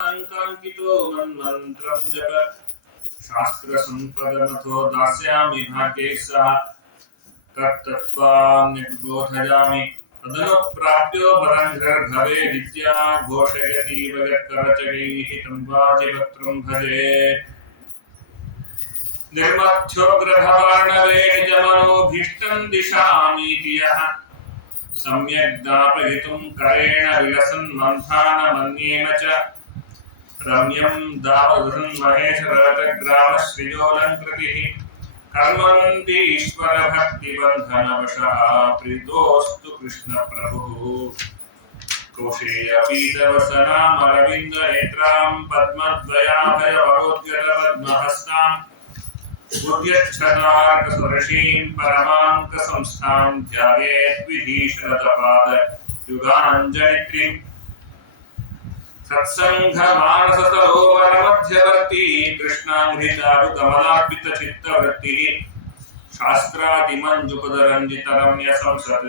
अंकितो मन्मन्त्रं जप शास्त्र संपदमथो दास्यामि भाग्ये सह तत्तत्त्वान्यबोधयामि तदनुप्राप्यो वरङ्घर्भवे विद्या घोषयतीव यत्करचकैः तं वाजिपत्रं भजे निर्मथ्योग्रभवर्णवे निजमनोभीष्टं दिशामीति यः सम्यक् दापयितुं करेण विलसन् मन्थानमन्येन च रम्यं दावधन् महेशरथग्रामश्रियोऽलङ्कृतिः कर्मन्तीश्वरभक्तिबन्धनवशः प्रीतोऽस्तु कृष्णप्रभुः कौशेयपीतवसनामरविन्दनेत्रां पद्मद्वयाभयवरोद्गतपद्महस्तां उद्यच्छतार्कसुरशीं परमाङ्कसंस्थां ध्यायेद्विभीषणतपादयुगाञ्जनित्रीम् सत्सङ्घमानससरोवरमध्यवर्ती कृष्णाङ्घ्रिचारुकमलार्पितचित्तवृत्तिः शास्त्रादिमञ्जुपदरञ्जितरम्यसंसत्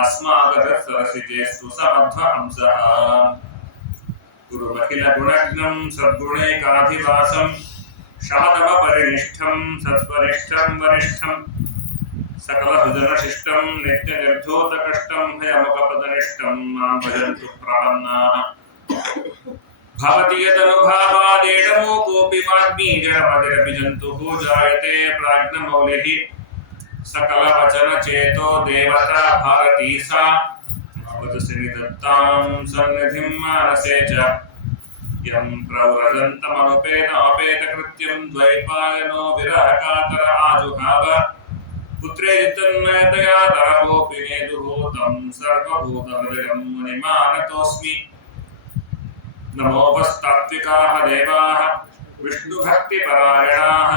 आस्माकरसरसिजेस्तु समध्वहंसः गुरुमखिलगुणज्ञं सद्गुणैकाधिवासं शमदमपरिनिष्ठं सत्वनिष्ठं वरिष्ठं सकलहृदनशिष्टं नित्यनिर्धूतकष्टं हयमुखपदनिष्ठं मां भजन्तु प्रपन्नाः भवति यदनुभावादेडमूकोऽपि वाग्मी जडमतिरपि जन्तुः जायते प्राज्ञमौलिः सकलवचनचेतो देवता भारती सा वदसि निदत्तां सन्निधिं मानसे च यं प्रव्रजन्तमनुपेतकृत्यं द्वैपायनो विरहकातर आजुहाव पुत्रेति तन्मयतया तरवोऽपि नेदुः तं सर्वभूतहृदयं मुनिमानतोऽस्मि नमोपस्तात्विकाः देवाः विष्णुभक्तिपरायणाः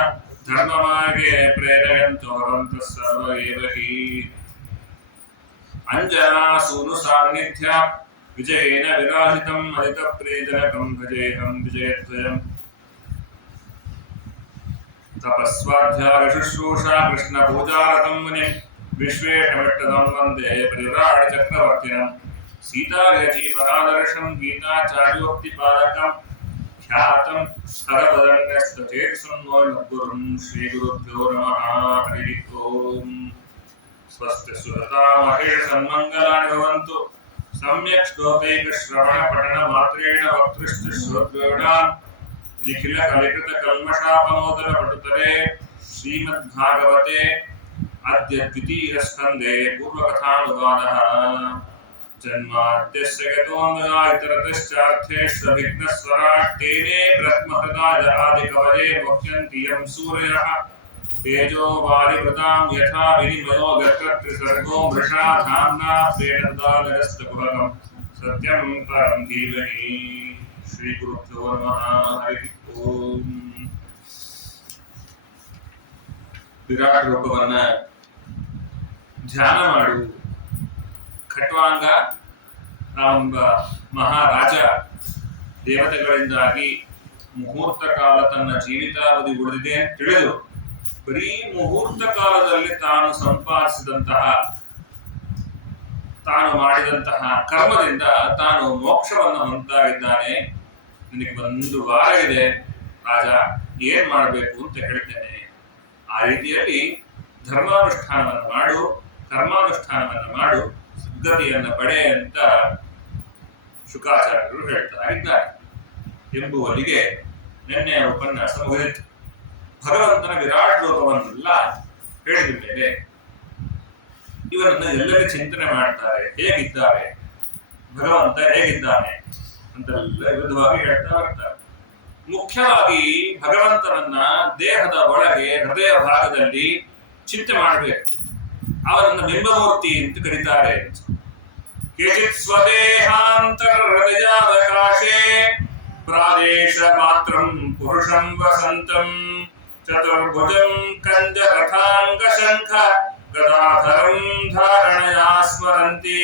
धर्ममार्गे प्रेरयन्तो भवन्तः सर्व एव हि अञ्जनासूनुसान्निध्यात् विजयेन विराजितम् अदितप्रियजनकं भजेऽहं विजयध्वजम् तपस्वाध्यायशुश्रूषा कृष्णपूजारतं मुनिं विश्वेशमिष्टदं वन्दे परिव्राट्चक्रवर्तिनम् सीतार्यजीवनादर्शं गीताचार्योक्तिपादकं ख्यातं सरपदन्यस्तचेतसन्मोहनगुरुं श्रीगुरुभ्यो नमः हरिः ओम् स्वस्ति सुरतामहेशन्मङ्गलानि भवन्तु सम्यक् श्लोकैकश्रवणपठनमात्रेण वक्तृश्च श्रोतॄणां निखिलकलिकृतकल्मषापमोदरपटुतरे श्रीमद्भागवते अद्य द्वितीयस्कन्धे पूर्वकथानुवादः जन्माद्यस्य गतोऽन्वयायतरतश्चार्थेष्वभिघ्नस्वराट् तेने ब्रह्महृदाय आदिकवये मुह्यन्ति यं सूरयः तेजो वारिवृतां यथा विनिमयो गतत्रिसर्गो मृषा धाम्ना स्वेन सदा सत्यं परं धीमहि श्रीगुरुभ्यो नमः हरिः ओम् ವಿರಾಟ್ ರೂಪವನ್ನ ಧ್ಯಾನ ಮಾಡು ಖಟ್ವಾಂಗ ನಾವೆಂಬ ಮಹಾರಾಜ ದೇವತೆಗಳಿಂದಾಗಿ ಮುಹೂರ್ತ ಕಾಲ ತನ್ನ ಜೀವಿತಾವಧಿ ಉಳಿದಿದೆ ಅಂತ ತಿಳಿದು ಬರೀ ಮುಹೂರ್ತ ಕಾಲದಲ್ಲಿ ತಾನು ಸಂಪಾದಿಸಿದಂತಹ ತಾನು ಮಾಡಿದಂತಹ ಕರ್ಮದಿಂದ ತಾನು ಮೋಕ್ಷವನ್ನು ಹೊಂದ್ತಾ ಇದ್ದಾನೆ. ನಿನಗೆ ಒಂದು ವಾರ ಇದೆ ರಾಜ, ಏನ್ ಮಾಡಬೇಕು ಅಂತ ಹೇಳ್ತೇನೆ. ಆ ರೀತಿಯಲ್ಲಿ ಧರ್ಮಾನುಷ್ಠಾನವನ್ನು ಮಾಡು, ಕರ್ಮಾನುಷ್ಠಾನವನ್ನು ಮಾಡು, ಸಿದ್ಧತೆಯನ್ನು ಪಡೆ ಅಂತ ಶುಕಾಚಾರ್ಯರು ಹೇಳ್ತಾ ಇದ್ದಾರೆ ಎಂಬುವಲ್ಲಿಗೆ ನಿನ್ನೆ ಉಪನ್ಯಾಸ ಮುಗಿದಿತ್ತು. ಭಗವಂತನ ವಿರಾಟ್ ರೂಪವನ್ನೆಲ್ಲ ಹೇಳಿದ ಮೇಲೆ ಇವರನ್ನು ಎಲ್ಲರೂ ಚಿಂತನೆ ಮಾಡ್ತಾರೆ, ಹೇಗಿದ್ದಾರೆ ಭಗವಂತ, ಹೇಗಿದ್ದಾನೆ ಅಂತೆಲ್ಲ ವಿರುದ್ಧವಾಗಿ ಹೇಳ್ತಾ ಬರ್ತಾರೆ. ಮುಖ್ಯವಾಗಿ ಭಗವಂತನನ್ನ ದೇಹದ ಒಳಗೆ ಹೃದಯ ಭಾಗದಲ್ಲಿ ಚಿಂತೆ ಮಾಡಬೇಕು. ಅವರನ್ನ ಬಿಂಬಮೂರ್ತಿ ಅಂತ ಕರೀತಾರೆ. ಕೇಚಿತ್ ಸ್ವದೇಹಾಂತರ ಹೃದಯಾವಕಾಶೇ ಪ್ರಾದೇಶ ಮಾತ್ರಂ ಪುರುಷಂ ವಸಂತಂ ಚತುರ್ಭುಜಂ ಕಂಜ ರಥಾಂಗ ಶಂಖ ಗದಾಧರಂ ಧಾರಣಯಾ ಸ್ಮರಂತಿ.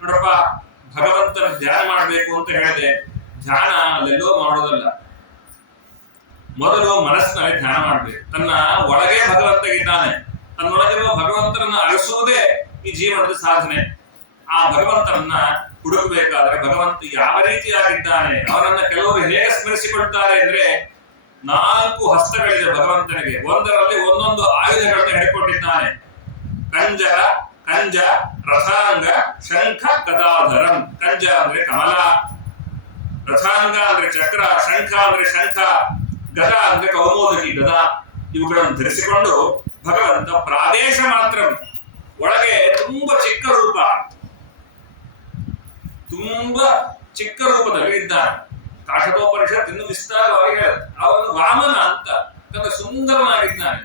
ನೋಡಪ್ಪ, ಭಗವಂತನ ಧ್ಯಾನ ಮಾಡಬೇಕು ಅಂತ ಹೇಳಿದೆ. ಧ್ಯಾನ ಅಲ್ಲೆಲ್ಲೋ ಮಾಡೋದಲ್ಲ, ಮೊದಲು ಮನಸ್ಸಿನಲ್ಲಿ ಧ್ಯಾನ ಮಾಡಬೇಕು. ತನ್ನ ಒಳಗೆ ಭಗವಂತ ಇದ್ದಾನೆ, ತನ್ನೊಳಗಿರುವ ಭಗವಂತನನ್ನು ಅರಿಸುವುದೇ ಈ ಜೀವನದ ಸಾಧನೆ. ಆ ಭಗವಂತನನ್ನ ಹುಡುಕಬೇಕಾದ್ರೆ ಭಗವಂತ ಯಾವ ರೀತಿಯಾಗಿದ್ದಾನೆ, ಅವನನ್ನ ಕೆಲವರು ಹೇಗೆ ಸ್ಮರಿಸಿಕೊಳ್ತಾರೆ ಅಂದ್ರೆ 4 ಹಸ್ತಗಳಿದೆ ಭಗವಂತನಿಗೆ, ಒಂದರಲ್ಲಿ ಒಂದೊಂದು ಆಯುಧಗಳನ್ನು ಹಿಡ್ಕೊಂಡಿದ್ದಾನೆ. ಕಂಜ, ರಥಾಂಗ, ಶಂಖ, ಗದಾಧರಂ. ಕಂಜ ಅಂದ್ರೆ ಕಮಲ, ರಥಾಂಗ ಅಂದ್ರೆ ಚಕ್ರ, ಶಂಖ ಅಂದ್ರೆ ಶಂಖ, ಗದ ಅಂದ್ರೆ ಕೌಮೋದಕಿ ಗದ. ಇವುಗಳನ್ನು ಧರಿಸಿಕೊಂಡು ಭಗವಂತ ಪ್ರಾದೇಶ ಮಾತ್ರ ಒಳಗೆ ತುಂಬಾ ಚಿಕ್ಕ ರೂಪದಲ್ಲಿ ಇದ್ದಾನೆ. ಕಾಠಕೋಪನಿಷತ್ ಇನ್ನು ವಿಸ್ತಾರವಾಗಿ ಹೇಳುತ್ತೆ ಅವನು ವಾಮನ ಅಂತ, ಯಾಕಂದ್ರೆ ಸುಂದರನಾಗಿದ್ದಾನೆ.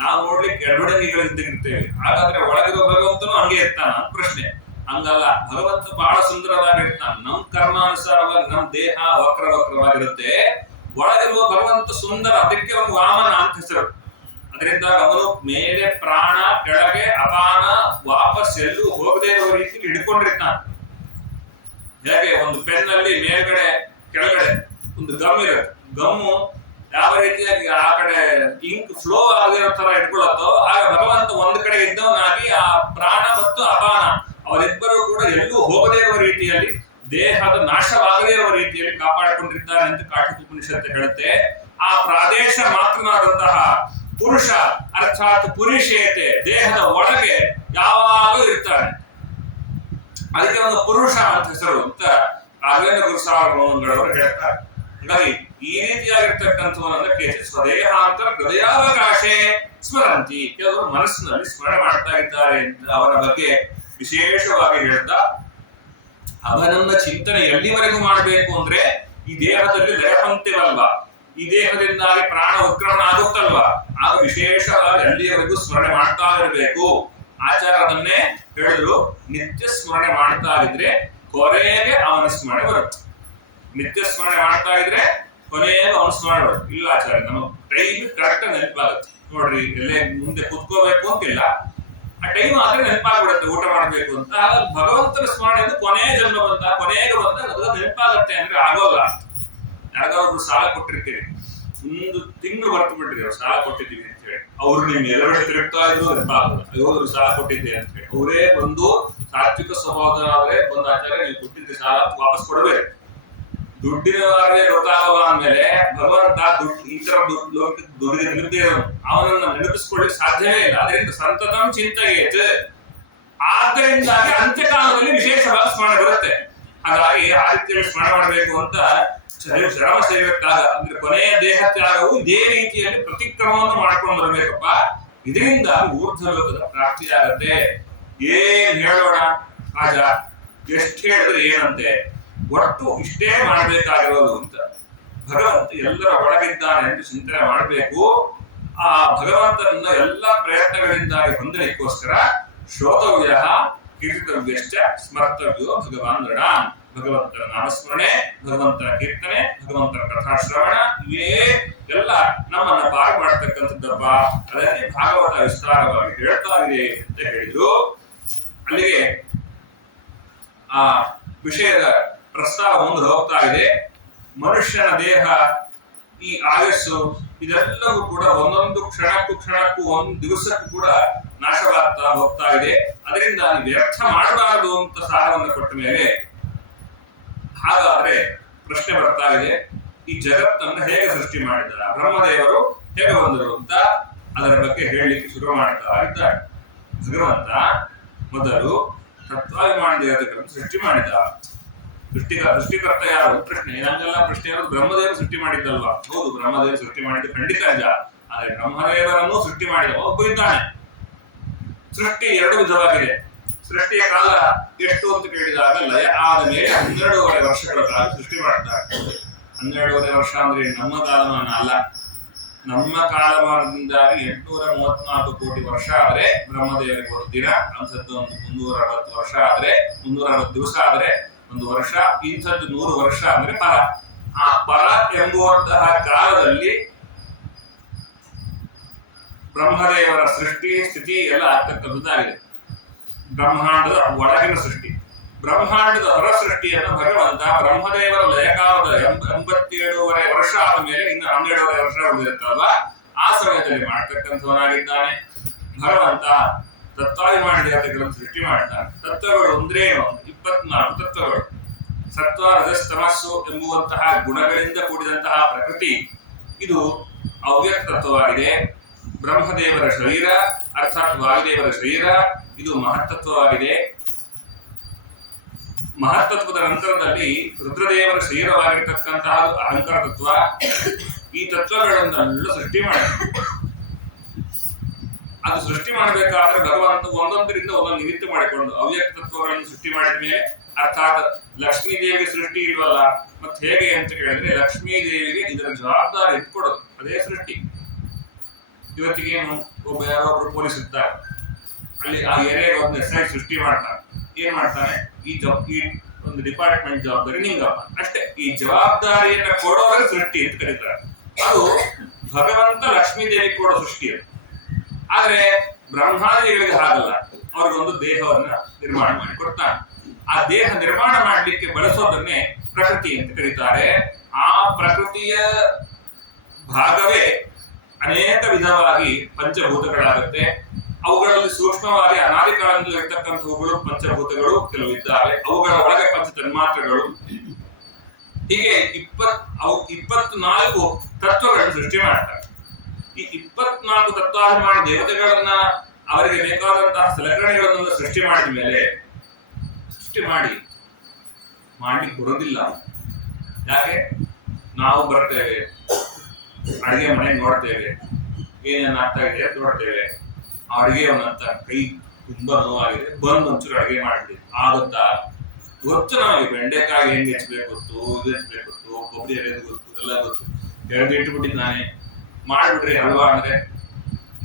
ನಾವು ನೋಡ್ಲಿಕ್ಕೆ ಎಡಬಡಂಗಿಗಳಿದ್ದೇವೆ, ಹಾಗಾದ್ರೆ ಒಳಗಿರೋ ಭಗವಂತನು ಹಂಗೆ ಇರ್ತಾನ ಪ್ರಶ್ನೆ. ಹಂಗಲ್ಲ, ಭಗವಂತ ಬಹಳ ಸುಂದರವಾಗಿರ್ತಾನೆ. ನಮ್ ಕರ್ಮಾನುಸಾರವಾಗಿ ನಮ್ ದೇಹ ವಕ್ರವಾಗಿರುತ್ತೆ, ಒಳಗಿರುವ ಭಗವಂತ ಸುಂದರ, ಅದಕ್ಕೆ ಅವನು ವಾಮನ ಅಂತ ಹೆಸರು. ಅದರಿಂದ ಅವನು ಮೇಲೆ ಪ್ರಾಣ, ಕೆಳಗೆ ಅಪಾನ, ವಾಪಸ್ ಎಲ್ಲೂ ಹೋಗದೆ ಇರುವ ರೀತಿ ಹಿಡ್ಕೊಂಡಿರ್ತಾನೆ. ಹೇಗೆ ಒಂದು ಪೆನ್ನಲ್ಲಿ ಮೇಲ್ಗಡೆ ಕೆಳಗಡೆ ಒಂದು ಗಮ್ ಇರುತ್ತೆ, ಗಮ್ಮು ಯಾವ ರೀತಿಯಾಗಿ ಆ ಕಡೆ ಇಂಕ್ ಫ್ಲೋ ಆಗದಿರೋ ತರ ಇಟ್ಕೊಳ್ಳುತ್ತೋ, ಆಗ ಭಗವಂತ ಒಂದು ಕಡೆ ಇದ್ದವನಾಗಿ ಆ ಪ್ರಾಣ ಮತ್ತು ಅಪಾನ ಅವರಿಬ್ಬರು ಕೂಡ ಎಲ್ಲೂ ಹೋಗದೇ ಇರುವ ರೀತಿಯಲ್ಲಿ, ದೇಹದ ನಾಶವಾಗದೇ ಇರುವ ರೀತಿಯಲ್ಲಿ ಕಾಪಾಡಿಕೊಂಡಿದ್ದಾರೆ ಅಂತ ಕಾಠಕೋಪನಿಷತ್ತು ಹೇಳುತ್ತೆ. ಆ ಪ್ರಾದೇಶ ಮಾತ್ರನಾದಂತಹ ಪುರುಷ ಅರ್ಥಾತ್ ಪುರುಷೇತೆ ದೇಹದ ಒಳಗೆ ಯಾವಾಗಲೂ ಇರ್ತಾನೆ. ಅದಕ್ಕೆ ಒಂದು ಪುರುಷ ಅಂತ ಹೆಸರು ಅಂತ ರಾಘವೇಂದ್ರ ಗುರುಸಾರ್ವಭೌಮಗಳವರು ಹೇಳ್ತಾರೆ. ಹಾಗಾಗಿ ಈ ರೀತಿಯಾಗಿರ್ತಕ್ಕಂಥವನ್ನ ಸ್ವದೇಹಾಂತರ ಹೃದಯಾವಕಾಶೆ ಸ್ಮರಂತಿ, ಕೆಲವರು ಮನಸ್ಸಿನಲ್ಲಿ ಸ್ಮರಣೆ ಮಾಡ್ತಾ ಇದ್ದಾರೆ ಅಂತ ಅವರ ಬಗ್ಗೆ ವಿಶೇಷವಾಗಿ ಹೇಳ್ತಾ, ಅವನನ್ನ ಚಿಂತನೆ ಎಲ್ಲಿವರೆಗೂ ಮಾಡಬೇಕು ಅಂದ್ರೆ ಈ ದೇಹದಲ್ಲಿ ಲಯ ಹೊಂತಿವಲ್ವಾ, ಈ ದೇಹದಿಂದಾಗಿ ಪ್ರಾಣ ಉತ್ಕ್ರಮಣ ಆಗುತ್ತಲ್ವಾ, ಆಗ ವಿಶೇಷವಾಗಿ ಅಲ್ಲಿಯವರೆಗೂ ಸ್ಮರಣೆ ಮಾಡ್ತಾ ಇರಬೇಕು. ಆಚಾರ ಅದನ್ನೇ ಹೇಳಿದ್ರು, ನಿತ್ಯ ಸ್ಮರಣೆ ಮಾಡ್ತಾ ಇದ್ರೆ ಕೊನೆಗೆ ಅವನ ಸ್ಮರಣೆ ಬರುತ್ತೆ. ನಿತ್ಯ ಸ್ಮರಣೆ ಮಾಡ್ತಾ ಇದ್ರೆ ಕೊನೆಗೆ ಅವನ ಸ್ಮರಣೆ ಬರುತ್ತೆ. ಇಲ್ಲ ಆಚಾರ್ಯ, ನಮ್ಮ ಟೈಮ್ ಕರೆಕ್ಟ್ ನೆನಪಾಗುತ್ತೆ ನೋಡ್ರಿ, ಎಲ್ಲೇ ಮುಂದೆ ಕುತ್ಕೋಬೇಕು ಅಂತಿಲ್ಲ, ಆ ಟೈಮ್ ಆದ್ರೆ ನೆನಪಾಗ್ಬಿಡುತ್ತೆ ಊಟ ಮಾಡ್ಬೇಕು ಅಂತ. ಭಗವಂತನ ಸ್ಮರಣೆ ಕೊನೆ ಜನ್ಮ ಬಂದ ಕೊನೆಗೆ ಬಂದ ಅದು ನೆನಪಾಗತ್ತೆ ಅಂದ್ರೆ ಆಗೋಲ್ಲ. ಯಾರಿಗಾದ್ರು ಸಾಲ ಕೊಟ್ಟಿರ್ತೀರಿ, 1 ತಿಂಗಳು ಬರ್ತು ಬಿಟ್ರಿ ಅವ್ರು ಸಾಲ ಕೊಟ್ಟಿದ್ದೀವಿ ಅಂತ ಹೇಳಿ, ಅವ್ರು ನಿಮ್ ಎದುರುಗಡೆ ತಿರುಗ್ತಾ ಇದ್ರು ನೆನಪಾಗಲ್ಲ, ಅಯ್ಯೋದ್ರು ಸಾಲ ಕೊಟ್ಟಿದ್ದೆ ಅಂತ ಹೇಳಿ. ಅವರೇ ಬಂದು ಸಾತ್ವಿಕ ಸ್ವಭಾವದವರೇ ಬಂದು ಆಚಾರ್ಯ ನೀವು ಕೊಟ್ಟಿದ್ದ ಸಾಲ ವಾಪಸ್ ಕೊಡಬೇಕು. ದುಡ್ಡಿನ ಗೊತ್ತಾಗಲ್ಲ ಅಂದ್ಮೇಲೆ ಭಗವಂತ ಈ ತರ ದುಡ್ಡಿಗೆ ನಿಮಿತ್ತ ಅವನನ್ನ ನೆನಪಿಸ್ಕೊಳ್ಳಿಕ್ಕೆ ಸಾಧ್ಯವೇ ಇಲ್ಲ. ಅದರಿಂದ ಸಂತತಂ ಚಿಂತೆಯೇತ್, ಆದ್ದರಿಂದಾಗಿ ಅಂತ್ಯಕಾಲದಲ್ಲಿ ವಿಶೇಷವಾದ ಸ್ಮರಣೆ ಬರುತ್ತೆ. ಹಾಗಾಗಿ ಆ ರೀತಿಯಲ್ಲಿ ಸ್ಮರಣೆ ಮಾಡಬೇಕು ಅಂತ ಶ್ರಮ ಸೇವಕ್ಕಾಗ ಅಂದ್ರೆ ಕೊನೆಯ ದೇಹ ತ್ಯಾಗವು ಇದೇ ರೀತಿಯಲ್ಲಿ ಪ್ರತಿಕ್ರಮವನ್ನು ಮಾಡ್ಕೊಂಡು ಬರಬೇಕಪ್ಪ. ಇದರಿಂದ ಊರ್ಧ್ವಲೋಕದ ಪ್ರಾಪ್ತಿಯಾಗತ್ತೆ. ಏನ್ ಹೇಳೋಣ ರಾಜ, ಎಷ್ಟು ಹೇಳಿದ್ರೆ ಏನಂತೆ, ಒಟ್ಟು ಇಷ್ಟೇ ಮಾಡಬೇಕಾಗಿರೋದು ಅಂತ. ಭಗವಂತ ಎಲ್ಲರ ಒಳಗಿದ್ದಾನೆ ಅಂತ ಚಿಂತನೆ ಮಾಡಬೇಕು. ಆ ಭಗವಂತನನ್ನ ಎಲ್ಲ ಪ್ರಯತ್ನಗಳಿಂದಾಗಿ ಹೊಂದಲಿಕ್ಕೋಸ್ಕರ ಶ್ರೋತವ್ಯ ಕೀರ್ತಿತವ್ಯಶ್ಚ ಸ್ಮರ್ತವ್ಯೋ ಭಗವಾನ್ ನೃಣಾನ್. ಭಗವಂತನ ನಾಮಸ್ಮರಣೆ, ಭಗವಂತನ ಕೀರ್ತನೆ, ಭಗವಂತನ ಕಥಾಶ್ರವಣ, ಇವೇ ಎಲ್ಲ ನಮ್ಮನ್ನ ಪಾರು ಮಾಡತಕ್ಕಂಥದ್ದಪ್ಪ. ಅದನ್ನೇ ಭಾಗವತ ವಿಸ್ತಾರವಾಗಿ ಹೇಳ್ತಾ ಇದೆ ಅಂತ ಹೇಳಿದ್ರು. ಅಲ್ಲಿಗೆ ಆ ವಿಷಯದ ಪ್ರಸ್ತಾವ ಮುಂದೆ ಹೋಗ್ತಾ ಇದೆ. ಮನುಷ್ಯನ ದೇಹ, ಈ ಆಯಸ್ಸು, ಇದೆಲ್ಲವೂ ಕೂಡ ಒಂದೊಂದು ಕ್ಷಣಕ್ಕೂ ಒಂದು ದಿವಸಕ್ಕೂ ಕೂಡ ನಾಶವಾಗ್ತಾ ಹೋಗ್ತಾ ಇದೆ. ಅದರಿಂದ ವ್ಯರ್ಥ ಮಾಡಬಾರದು ಅಂತ ಸಾರವನ್ನು ಕೊಟ್ಟ ಮೇಲೆ ಹಾಗಾದ್ರೆ ಪ್ರಶ್ನೆ ಬರ್ತಾ ಇದೆ, ಈ ಜಗತ್ತನ್ನು ಹೇಗೆ ಸೃಷ್ಟಿ ಮಾಡಿದ, ಬ್ರಹ್ಮದೇವರು ಹೇಗೆ ಬಂದರು ಅಂತ ಅದರ ಬಗ್ಗೆ ಹೇಳಲಿಕ್ಕೆ ಶುರು ಮಾಡ್ತಾ ಇದ್ದಾರೆ. ಭಗವಂತ ಮೊದಲು ತತ್ವಾಭಿಮಾನ ದೇವತೆಗಳನ್ನು ಸೃಷ್ಟಿ ಮಾಡಿದ. ಸೃಷ್ಟಿಕರ್ತ ಯಾರು ಪ್ರಶ್ನೆ, ಹಂಗೆಲ್ಲ ಪ್ರಶ್ನೆ ಯಾರು, ಬ್ರಹ್ಮದೇವರು ಸೃಷ್ಟಿ ಮಾಡಿದ್ದಲ್ವಾ? ಹೌದು, ಬ್ರಹ್ಮದೇವರು ಸೃಷ್ಟಿ ಮಾಡಿದ್ದು ಖಂಡಿತ ನಿಜ. ಆದ್ರೆ ಬ್ರಹ್ಮದೇವರನ್ನು ಸೃಷ್ಟಿ ಮಾಡಿದ ಒಬ್ಬ ಇದ್ದಾನೆ. ಸೃಷ್ಟಿ 2 ವಿಧವಾಗಿದೆ. ಸೃಷ್ಟಿಯ ಕಾಲ ಎಷ್ಟು ಅಂತ ಕೇಳಿದಾಗ ಲಯ ಆದ ಮೇಲೆ 12.5 ವರ್ಷಗಳ ಕಾಲ ಸೃಷ್ಟಿ ಮಾಡ್ತಾರೆ. 12.5 ವರ್ಷ ಅಂದ್ರೆ ನಮ್ಮ ಕಾಲಮಾನ ಅಲ್ಲ. ನಮ್ಮ ಕಾಲಮಾನದಿಂದಾಗಿ 834 ಕೋಟಿ ವರ್ಷ ಆದ್ರೆ ಬ್ರಹ್ಮದೇವರಿಗೆ 1 ದಿನ, ಅಂಥದ್ದು ಒಂದು 360 ವರ್ಷ ಆದ್ರೆ 360 ದಿವಸ ಆದ್ರೆ 1 ವರ್ಷ, ಇಂಥದ್ದು 100 ವರ್ಷ ಅಂದ್ರೆ ಪರ. ಆ ಪರ ಎಂಬುವಂತಹ ಕಾಲದಲ್ಲಿ ಬ್ರಹ್ಮದೇವರ ಸೃಷ್ಟಿ ಸ್ಥಿತಿ ಎಲ್ಲ ಆಗ್ತಕ್ಕಂಥದ್ದಾಗಿದೆ. ಬ್ರಹ್ಮಾಂಡದ ಒಳಗಿನ ಸೃಷ್ಟಿ. ಬ್ರಹ್ಮಾಂಡದ ಹೊರ ಸೃಷ್ಟಿಯನ್ನು ಭಗವಂತ ಬ್ರಹ್ಮದೇವರ ಲಯಕಾಲದ 87.5 ವರ್ಷ ಆದ ಮೇಲೆ ಇನ್ನು 12.5 ವರ್ಷ ಉಳಿದಿರುತ್ತಲ್ವ, ಆ ಸಮಯದಲ್ಲಿ ಮಾಡ್ತಕ್ಕಂಥವನಾಗಿದ್ದಾನೆ. ಭಗವಂತ ತತ್ವಾಭಿಮಾನಿ ದೇವತೆಗಳನ್ನು ಸೃಷ್ಟಿ ಮಾಡ್ತಾನೆ. ತತ್ವಗಳು ಅಂದ್ರೇನು? 24 ತತ್ವಗಳು. ಸತ್ವ ರಜಸ್ ತಮಸ್ಸು ಎಂಬುವಂತಹ ಗುಣಗಳಿಂದ ಕೂಡಿದಂತಹ ಪ್ರಕೃತಿ ಇದು ಅವ್ಯಕ್ತ ತತ್ವವಾಗಿದೆ. ಬ್ರಹ್ಮದೇವರ ಶರೀರ ಅರ್ಥಾತ್ ವಾಯುದೇವರ ಶರೀರ ಇದು ಮಹತ್ತತ್ವವಾಗಿದೆ. ಮಹತ್ತತ್ವದ ನಂತರದಲ್ಲಿ ರುದ್ರದೇವರ ಶರೀರವಾಗಿರ್ತಕ್ಕಂತಹ ಅಹಂಕಾರ ತತ್ವ. ಈ ತತ್ವಗಳನ್ನೆಲ್ಲ ಸೃಷ್ಟಿ ಮಾಡಿ ಅದು ಸೃಷ್ಟಿ ಮಾಡಬೇಕಾದ್ರೆ ಭಗವಂತ ಒಂದೊಂದರಿಂದ ಒಂದೊಂದು ನಿಮಿತ್ತ ಮಾಡಿಕೊಂಡು ಅವ್ಯಕ್ತ ತತ್ವಗಳನ್ನು ಸೃಷ್ಟಿ ಮಾಡಿದ ಮೇಲೆ ಅರ್ಥಾತ್ ಲಕ್ಷ್ಮೀ ದೇವಿಗೆ ಸೃಷ್ಟಿ ಇಲ್ವಲ್ಲ, ಮತ್ತೆ ಹೇಗೆ ಅಂತ ಕೇಳಿದ್ರೆ ಲಕ್ಷ್ಮೀ ದೇವಿಗೆ ಇದರ ಜವಾಬ್ದಾರಿ ಎತ್ಕೊಡೋದು, ಅದೇ ಸೃಷ್ಟಿ. ಇವತ್ತಿಗೇನು ಒಬ್ಬ ಯಾರೊಬ್ರು ಪೊಲೀಸ್ ಇರ್ತಾರೆ, ಅಲ್ಲಿ ಆ ಏರಿಯಾಗೆ ಒಂದು SI ಸೃಷ್ಟಿ ಮಾಡ್ತಾನೆ. ಏನ್ ಮಾಡ್ತಾನೆ? ಈ ಒಂದು ಡಿಪಾರ್ಟ್ಮೆಂಟ್ ಜವಾಬ್ದಾರಿ ನಿಂಗಪ್ಪ ಅಷ್ಟೇ. ಈ ಜವಾಬ್ದಾರಿಯನ್ನ ಕೊಡೋದ್ರೆ ಸೃಷ್ಟಿ ಅಂತ ಕರೀತಾರೆ. ಅದು ಭಗವಂತ ಲಕ್ಷ್ಮೀ ದೇವಿ ಕೊಡೋ ಸೃಷ್ಟಿ ಅದು. ಆದ್ರೆ ಬ್ರಹ್ಮಾದಿಗಳಿಗೆ ಹಾಗಲ್ಲ, ಅವ್ರಿಗೊಂದು ದೇಹವನ್ನ ನಿರ್ಮಾಣ ಮಾಡಿ ಕೊಡ್ತಾನೆ. ಆ ದೇಹ ನಿರ್ಮಾಣ ಮಾಡಲಿಕ್ಕೆ ಬಳಸೋದನ್ನೇ ಪ್ರಕೃತಿ ಅಂತ ಕರೀತಾರೆ. ಆ ಪ್ರಕೃತಿಯ ಭಾಗವೇ ಅನೇಕ ವಿಧವಾಗಿ ಪಂಚಭೂತಗಳಾಗುತ್ತೆ. ಅವುಗಳಲ್ಲಿ ಸೂಕ್ಷ್ಮವಾಗಿ ಅನಾದಿ ಕಾಲದಲ್ಲಿ ಇರ್ತಕ್ಕಂಥವುಗಳು ಪಂಚಭೂತಗಳು ಕೆಲವು ಇದ್ದಾವೆ. ಅವುಗಳ ಒಳಗೆ ಪಂಚ ತನ್ಮಾತ್ರಗಳು. ಹೀಗೆ 24 ತತ್ವಗಳನ್ನು ಸೃಷ್ಟಿ ಮಾಡ್ತಾರೆ. ಈ 24 ತತ್ವಾಭಿಮಾನಿ ದೇವತೆಗಳನ್ನ ಅವರಿಗೆ ಬೇಕಾದಂತಹ ಸಲಕರಣೆಗಳನ್ನು ಸೃಷ್ಟಿ ಮಾಡಿದ ಮೇಲೆ ಸೃಷ್ಟಿ ಮಾಡ್ಲಿಕ್ಕೆ ಬರೋದಿಲ್ಲ. ಯಾಕೆ? ನಾವು ಬರ್ತೇವೆ, ಅಡಿಗೆ ಮನೆ ನೋಡ್ತೇವೆ, ಏನೇನು ಆಗ್ತಾ ಇದೆ ಅಂತ ನೋಡ್ತೇವೆ. ಆ ಅಡಿಗೆಯವನ್ನಂತ ಕೈ ತುಂಬಾ ನೋವಾಗಿದೆ, ಬಂದು ಒಂಚೂರು ಅಡಿಗೆ ಮಾಡಿದೆ ಆಗುತ್ತಾ? ಗೊತ್ತು ನಮಗೆ ಬೆಂಡೆಕಾಯಿ ಹೆಂಗೆ ಹೆಚ್ಚಬೇಕು ಗೊತ್ತು, ಇದು ಹೆಚ್ಚಬೇಕು ಗೊತ್ತು, ಕೊಬ್ಬರಿ ಎಳೆದು ಗೊತ್ತು, ಎಲ್ಲ ಗೊತ್ತು. ಎಳೆದು ಇಟ್ಟುಬಿಟ್ಟಿದ್ದಾನೆ, ಮಾಡ್ಬಿಟ್ರಿ ಹಲ್ವಾ ಅಂದ್ರೆ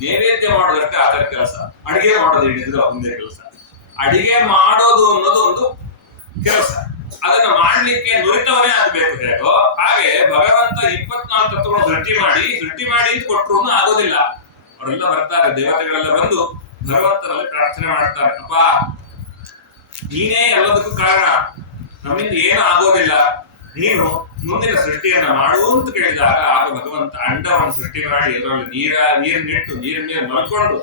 ನೈವೇದ್ಯ ಮಾಡೋದಷ್ಟೇ ಆತರ ಕೆಲಸ. ಅಡಿಗೆ ಮಾಡೋದು ಹಿಡಿದ್ರೆ ಒಂದೇ ಕೆಲಸ. ಅಡಿಗೆ ಮಾಡೋದು ಅನ್ನೋದು ಒಂದು ಕೆಲಸ. ಅದನ್ನ ಮಾಡ್ಲಿಕ್ಕೆ ನುರಿತವನೇ ಆಗ್ಬೇಕು. ಹೇಗೋ ಹಾಗೆ ಭಗವಂತ 24 ತತ್ವಗಳನ್ನು ಸೃಷ್ಟಿ ಮಾಡಿ ಅಂತ ಕೊಟ್ಟರು ಆಗೋದಿಲ್ಲ. ಅವರೆಲ್ಲ ಬರ್ತಾರೆ, ದೇವತೆಗಳೆಲ್ಲ ಬಂದು ಭಗವಂತನಲ್ಲಿ ಪ್ರಾರ್ಥನೆ ಮಾಡ್ತಾರೆ. ಅಪ್ಪ, ನೀನೇ ಎಲ್ಲದಕ್ಕೂ ಕಾರಣ, ನಮ್ಮಿಂದ ಏನು ಆಗೋದಿಲ್ಲ, ನೀನು ಮುಂದಿನ ಸೃಷ್ಟಿಯನ್ನ ಮಾಡು ಅಂತ ಕೇಳಿದಾಗ ಆಗ ಭಗವಂತ ಅಂಡವನ್ನು ಸೃಷ್ಟಿ ಮಾಡಿ ಅದರಲ್ಲಿ ನೀರನ್ನಿಟ್ಟು ನೀರಿನ ಮೇಲೆ ಮಲ್ಕೊಂಡು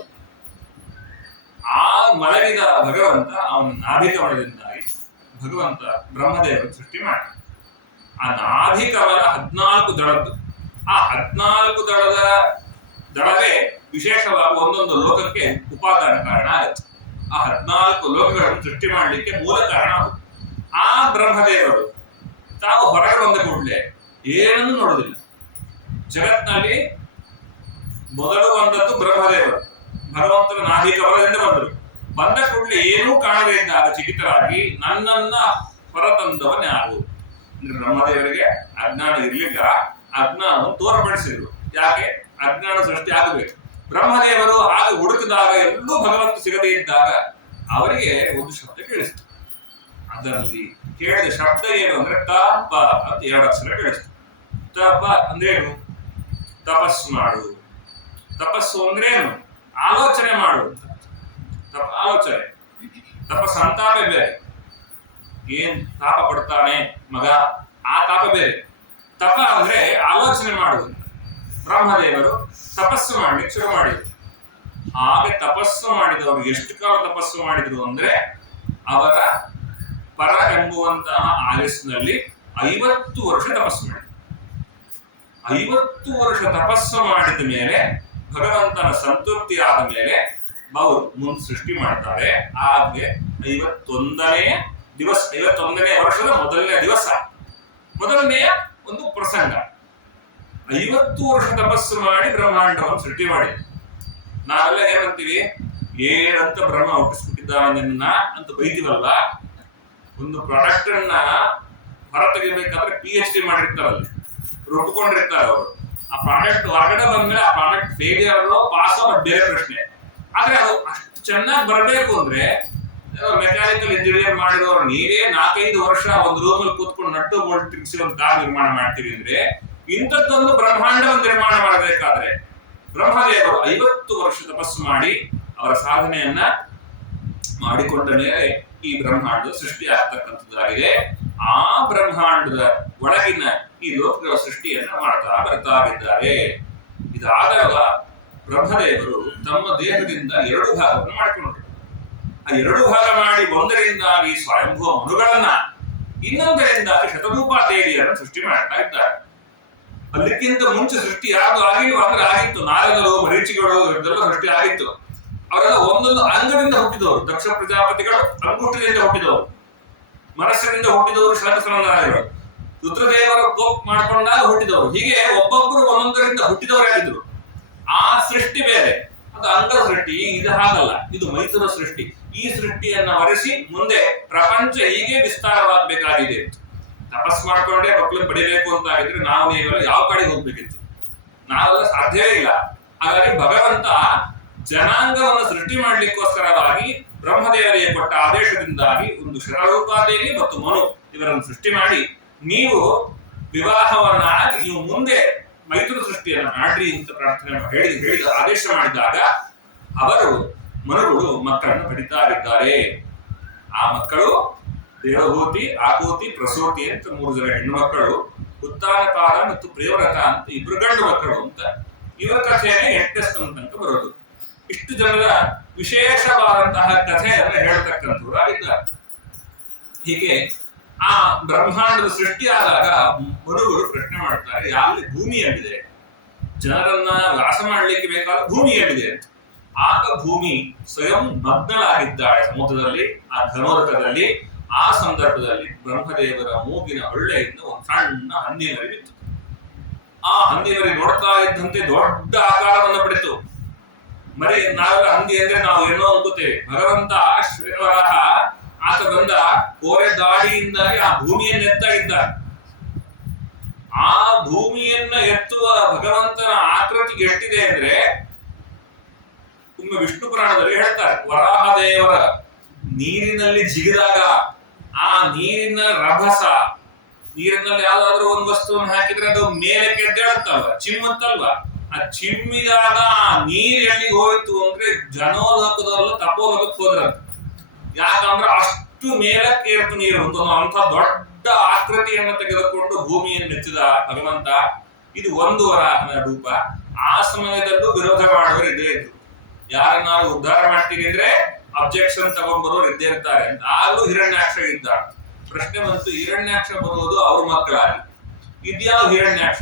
ಆ ಮಲಗಿದ ಭಗವಂತ ಅವನ ನಾಭಿಕಮಲದಿಂದಾಗಿ ಭಗವಂತ ಬ್ರಹ್ಮದೇವರು ಸೃಷ್ಟಿ ಮಾಡಿ ಆ ನಾಭಿಕಮಲ 14 ದಳದ್ದು. ಆ 14 ದಳದ ದಳವೇ ವಿಶೇಷವಾಗಿ ಒಂದೊಂದು ಲೋಕಕ್ಕೆ ಉಪಾದಾನ ಕಾರಣ ಆಗುತ್ತೆ. ಆ 14 ಲೋಕಗಳನ್ನು ಸೃಷ್ಟಿ ಮಾಡಲಿಕ್ಕೆ ಮೂಲ ಕಾರಣ ಆಗುತ್ತೆ. ಆ ಬ್ರಹ್ಮದೇವರು ತಾವು ಹೊರಗೆ ಬಂದ ಕೂಡಲೇ ಏನನ್ನು ನೋಡುವುದಿಲ್ಲ. ಜಗತ್ನಲ್ಲಿ ಮೊದಲು ಬಂದದ್ದು ಬ್ರಹ್ಮದೇವರು, ಭಗವಂತನ ನಾಭಿಕಮಲದಿಂದ ಬಂದರು. ಬಂದ ಕೂಡಲೇ ಏನೂ ಕಾಣದೇ ಇದ್ದಾಗ ಚಿಕಿತರಾಗಿ ನನ್ನನ್ನ ಹೊರತಂದವನ್ ಯಾರು ಅಂದ್ರೆ ಬ್ರಹ್ಮದೇವರಿಗೆ ಅಜ್ಞಾನ ಇರ್ಲಿಲ್ಲ, ಅಜ್ಞಾನವನ್ನು ತೋರ್ಪಡಿಸಿದ್ರು. ಯಾಕೆ? ಅಜ್ಞಾನ ಸೃಷ್ಟಿ ಆಗಬೇಕು. ಬ್ರಹ್ಮದೇವರು ಆಗ ಹುಡುಕಿದಾಗ ಎಲ್ಲೂ ಭಗವಂತ ಸಿಗದೇ ಇದ್ದಾಗ ಅವರಿಗೆ ಒಂದು ಶಬ್ದ ಕೇಳಿಸ್ತು. ಅದರಲ್ಲಿ ಕೇಳಿದ ಶಬ್ದ ಏನು ಅಂದ್ರೆ ತಪ ಅಂತ 2 ಅಕ್ಷರ ಕೇಳಿಸ್ತು. ತಪ ಅಂದ್ರೇನು? ತಪಸ್ಸು ಮಾಡು. ತಪಸ್ಸು ಅಂದ್ರೇನು? ಆಲೋಚನೆ ಮಾಡು ಅಂತ. ಆಲೋಚನೆ. ಸಂತಾಪೆ ಬೇರೆ. ಏನ್ ತಾಪ ಪಡ್ತಾನೆ ಮಗ, ಆ ತಾಪ ಬೇರೆ. ತಪ ಅಂದ್ರೆ ಆಲೋಚನೆ ಮಾಡುವುದು. ಬ್ರಹ್ಮದೇವರು ತಪಸ್ಸು ಮಾಡ್ಲಿಕ್ಕೆ ಶುರು ಮಾಡಿದ್ರು. ಹಾಗೆ ತಪಸ್ಸು ಮಾಡಿದವರು ಎಷ್ಟು ಕಾಲ ತಪಸ್ಸು ಮಾಡಿದ್ರು ಅಂದ್ರೆ ಅವರ ಪರ ಎಂಬುವಂತಹ ಆಯಸ್ಸಿನಲ್ಲಿ 50 ವರ್ಷ ತಪಸ್ಸು ಮಾಡಿದ್ರು. 50 ವರ್ಷ ತಪಸ್ಸು ಮಾಡಿದ ಮೇಲೆ ಭಗವಂತನ ಸಂತೃಪ್ತಿ ಆದ ಮೇಲೆ ಅವರು ಮುಂದೆ ಸೃಷ್ಟಿ ಮಾಡ್ತಾರೆ. ಹಾಗೆ 51ನೇ ದಿವಸ, 51ನೇ ವರ್ಷದ ಮೊದಲನೇ ದಿವಸ, ಮೊದಲನೆಯ ಒಂದು ಪ್ರಸಂಗ. 50 ವರ್ಷ ತಪಸ್ಸು ಮಾಡಿ ಬ್ರಹ್ಮಾಂಡವನ್ನು ಸೃಷ್ಟಿ ಮಾಡಿ ನಾವೆಲ್ಲ ಏನಂತೀವಿ? ಏನಂತ ಬ್ರಹ್ಮ ಹುಟ್ಟಿಸ್ಬಿಟ್ಟಿದ್ದಾನೆ ನಿನ್ನ ಅಂತ ಬೈತೀವಲ್ಲ. ಒಂದು ಪ್ರಾಡಕ್ಟ್ ಅನ್ನ ಹೊರ ತೆಗಿಬೇಕಾದ್ರೆ PhD ಮಾಡಿರ್ತಾರಲ್ಲಿ, ರುಟ್ಕೊಂಡಿರ್ತಾರೆ ಅವರು. ಆ ಪ್ರಾಡಕ್ಟ್ ಹೊರಗಡೆ ಬಂದ್ಮೇಲೆ ಆ ಪ್ರಾಡಕ್ಟ್ ಫೇಲಿಯರ್ ಪಾಸ್ ಅನ್ನೋ ಬೇರೆ ಪ್ರಶ್ನೆ. ಆದ್ರೆ ಅದು ಅಷ್ಟು ಚೆನ್ನಾಗಿ ಬರಬೇಕು ಅಂದ್ರೆ ಮೆಕ್ಯಾನಿಕಲ್ ಇಂಜಿನಿಯರ್ ಮಾಡಿದವರು ನೀವೇ 4-5 ವರ್ಷ ಒಂದು ರೂಮಲ್ಲಿ ಕೂತ್ಕೊಂಡು ನಟ್ಟು ಬೋಲ್ಟ್ ತಿರ್ಗಿಸಿ ಒಂದು ಕಾರ್ ನಿರ್ಮಾಣ ಮಾಡ್ತೀವಿ ಅಂದ್ರೆ ಇಂಥದ್ದೊಂದು ಬ್ರಹ್ಮಾಂಡವನ್ನು ನಿರ್ಮಾಣ ಮಾಡಬೇಕಾದ್ರೆ ಬ್ರಹ್ಮದೇವರು 50 ವರ್ಷ ತಪಸ್ಸು ಮಾಡಿ ಅವರ ಸಾಧನೆಯನ್ನ ಮಾಡಿಕೊಂಡ ಮೇಲೆ ಈ ಬ್ರಹ್ಮಾಂಡ ಸೃಷ್ಟಿ ಆಗ್ತಕ್ಕಂಥದ್ದಾಗಿದೆ. ಆ ಬ್ರಹ್ಮಾಂಡದ ಒಳಗಿನ ಈ ಲೋಕಗಳ ಸೃಷ್ಟಿಯನ್ನ ಮಾಡ್ತಾ ಬರ್ತಾ ಇದ್ದಾರೆ. ಇದಾದಾಗ ಬ್ರಹ್ಮದೇವರು ತಮ್ಮ ದೇಹದಿಂದ 2 ಭಾಗವನ್ನು ಮಾಡಿಕೊಂಡ್ರು. ಆ 2 ಭಾಗ ಮಾಡಿ ಒಂದರಿಂದಾಗಿ ಸ್ವಯಂಭೂ ಮನುಗಳನ್ನ, ಇನ್ನೊಂದರಿಂದಾಗಿ ಶತರೂಪ ದೇವಿಯನ್ನು ಸೃಷ್ಟಿ ಮಾಡ್ತಾ ಇದ್ದಾರೆ. ಅದಕ್ಕಿಂತ ಮುಂಚೆ ಸೃಷ್ಟಿ ಯಾವುದು ಆಗಿಲ್ವ ಅಂದ್ರೆ ಆಗಿತ್ತು. ನಾರದರು, ಮರೀಚಿಗಳು ಇವರೆಲ್ಲ ಸೃಷ್ಟಿ ಆಗಿತ್ತು. ಅವರೆಲ್ಲ ಒಂದೊಂದು ಅಂಗದಿಂದ ಹುಟ್ಟಿದವರು. ದಕ್ಷ ಪ್ರಜಾಪತಿಗಳು ಅಂಗುಷ್ಟದಿಂದ ಹುಟ್ಟಿದವರು, ಮನಸ್ಸಿನಿಂದ ಹುಟ್ಟಿದವರು ಶತಸನನಾದಿಗಳು, ರುದ್ರದೇವರು ಕೋಪ್ ಮಾಡ್ಕೊಂಡಾಗ ಹುಟ್ಟಿದವರು. ಹೀಗೆ ಒಬ್ಬೊಬ್ಬರು ಒಂದೊಂದರಿಂದ ಹುಟ್ಟಿದವರಾಗಿದ್ರು. ಆ ಸೃಷ್ಟಿ ಬೇರೆ, ಅದು ಅಂಗ ಸೃಷ್ಟಿ. ಇದು ಹಾಗಲ್ಲ, ಇದು ಮೈಥುನ ಸೃಷ್ಟಿ. ಈ ಸೃಷ್ಟಿಯನ್ನ ವರಿಸಿ ಮುಂದೆ ಪ್ರಪಂಚ ಹೀಗೆ ವಿಸ್ತಾರವಾಗಬೇಕಾಗಿದೆ. ತಪಸ್ ಮಾಡ್ಕೊಂಡೇ ಮಕ್ಕಳು ಪಡಿಬೇಕು ಅಂತ ಆಗಿದ್ರೆ ನಾವು ನೀವೆಲ್ಲ ಯಾವ ಕಡೆಗೆ ಹೋಗ್ಬೇಕಿತ್ತು? ನಾವೆಲ್ಲ ಸಾಧ್ಯವೇ ಇಲ್ಲ. ಹಾಗಾಗಿ ಭಗವಂತ ಜನಾಂಗವನ್ನು ಸೃಷ್ಟಿ ಮಾಡ್ಲಿಕ್ಕೋಸ್ಕರವಾಗಿ ಬ್ರಹ್ಮದೇವರಿಗೆ ಕೊಟ್ಟ ಆದೇಶದಿಂದಾಗಿ ಒಂದು ಶರರೂಪಾದೇವಿ ಮತ್ತು ಮನು ಇವರನ್ನು ಸೃಷ್ಟಿ ಮಾಡಿ, ನೀವು ವಿವಾಹವನ್ನಾಗಿ ನೀವು ಮುಂದೆ ಮೈಥುನ ಸೃಷ್ಟಿಯನ್ನು ಮಾಡ್ರಿ ಅಂತ ಪ್ರಾರ್ಥನೆ ಹೇಳಿದ ಆದೇಶ ಮಾಡಿದಾಗ ಅವರು ಮನುಗಳು ಮಕ್ಕಳನ್ನು ಪಡಿತಾ ಇದ್ದಾರೆ. ಆ ಮಕ್ಕಳು ದೇವಭೂತಿ, ಆಕೂತಿ, ಪ್ರಸೂತಿ ಅಂತ 3 ಜನ ಹೆಣ್ಣು ಮಕ್ಕಳು, ಉತ್ತಾನಪಾದ ಮತ್ತು ಪ್ರಿಯವ್ರತ ಅಂತ 2 ಗಂಡು ಮಕ್ಕಳು ಅಂತ. ಇವರ ಕಥೆಯೇ 8ನೇ ಸ್ಕಂದ ತನಕ ಬರೋದು. ಇಷ್ಟು ಜನರ ವಿಶೇಷವಾದಂತಹ ಕಥೆಯನ್ನು ಹೇಳ್ತಕ್ಕಂಥವರಾಗಿದ್ದಾರೆ. ಹೀಗೆ ಆ ಬ್ರಹ್ಮಾಂಡದ ಸೃಷ್ಟಿಯಾದಾಗ ಮನುಗಳು ಪ್ರಶ್ನೆ ಮಾಡ್ತಾರೆ, ಯಾರಲ್ಲಿ ಭೂಮಿಯಲ್ಲಿದೆ, ಜನರನ್ನ ವಾಸ ಮಾಡ್ಲಿಕ್ಕೆ ಬೇಕಾದ ಭೂಮಿಯಲ್ಲಿದೆ ಅಂತ. ಆಗ ಭೂಮಿ ಸ್ವಯಂ ಮಗ್ನಳಾಗಿದ್ದಾಳೆ ಸಮುದ್ರದಲ್ಲಿ, ಆ ಧನೋರಕದಲ್ಲಿ. ಆ ಸಂದರ್ಭದಲ್ಲಿ ಬ್ರಹ್ಮದೇವರ ಮೂಗಿನ ಹೊಳ್ಳೆಯಿಂದ ಒಂದು ಸಣ್ಣ ಹಂದಿಮರಿ ಬಿತ್ತು. ಆ ಹಂದಿಮರಿ ನೋಡ್ತಾ ಇದ್ದಂತೆ ದೊಡ್ಡ ಆಕಾರವನ್ನು ಪಡೆತು. ಮರಿ ನಾವೆಲ್ಲ ಹಂದಿ ಅಂದ್ರೆ ನಾವು ಏನೋ ಅನ್ಕೋತೇವೆ. ಭಗವಂತ ಶ್ರೀವರಾಹ ಆತ ಬಂದ ಕೋರೆ ದಾಡಿಯಿಂದಾಗಿ ಆ ಭೂಮಿಯನ್ನು ಎತ್ತಾ ಇದ್ದ. ಆ ಭೂಮಿಯನ್ನ ಎತ್ತುವ ಭಗವಂತನ ಆಕೃತಿಗೆ ಎಷ್ಟಿದೆ ಅಂದ್ರೆ ಒಮ್ಮೆ ವಿಷ್ಣು ಪುರಾಣದಲ್ಲಿ ಹೇಳ್ತಾರೆ, ವರಾಹ ದೇವರ ನೀರಿನಲ್ಲಿ ಜಿಗಿದಾಗ ಆ ನೀರಿನ ರಭಸ, ನೀರಿನಲ್ಲಿ ಯಾವ್ದಾದ್ರು ಒಂದು ವಸ್ತುವನ್ನು ಹಾಕಿದ್ರೆ ಅದು ಮೇಲೆ ಕೆದ್ದೇಳುತ್ತಲ್ವ, ಚಿಮ್ಮುತ್ತಲ್ವ. ಆ ಚಿಮ್ಮಿದಾಗ ಆ ನೀರು ಎಲ್ಲಿಗೆ ಹೋಯ್ತು ಅಂದ್ರೆ ಜನೋಲೋಕದಲ್ಲ ತಪೋಲೋಕಕ್ಕೆ ಹೋದ್ರಂತೆ. ಯಾಕಂದ್ರೆ ಅಷ್ಟು ಮೇಲಕ್ಕೆ ಇರ್ತು ನೀರು. ಅಂತ ದೊಡ್ಡ ಆಕೃತಿಯನ್ನು ತೆಗೆದುಕೊಂಡು ಭೂಮಿಯನ್ನು ನೆಚ್ಚಿದ ಭಗವಂತ. ಇದು ಒಂದು ವರಾಹನ ರೂಪ. ಆ ಸಮಯದಲ್ಲೂ ವಿರೋಧ ಮಾಡುವರು ಇದ್ದೇ ಇದ್ರು. ಯಾರನ್ನಾರು ಉದ್ಧಾರ ಮಾಡ್ತೀನಿ ಅಂದ್ರೆ ಅಬ್ಜೆಕ್ಷನ್ ತಗೊಂಡ್ಬರೋರು ಇದ್ದೇ ಇರ್ತಾರೆ ಅಂತ. ಆಗಲೂ ಹಿರಣ್ಯಾಕ್ಷ ಇದ್ದ. ಪ್ರಶ್ನೆ ಬಂತು, ಹಿರಣ್ಯಾಕ್ಷ ಬರುವುದು ಅವ್ರ ಮಕ್ಕಳಾಗಿ. ಇದ್ಯಾವ ಹಿರಣ್ಯಾಕ್ಷ?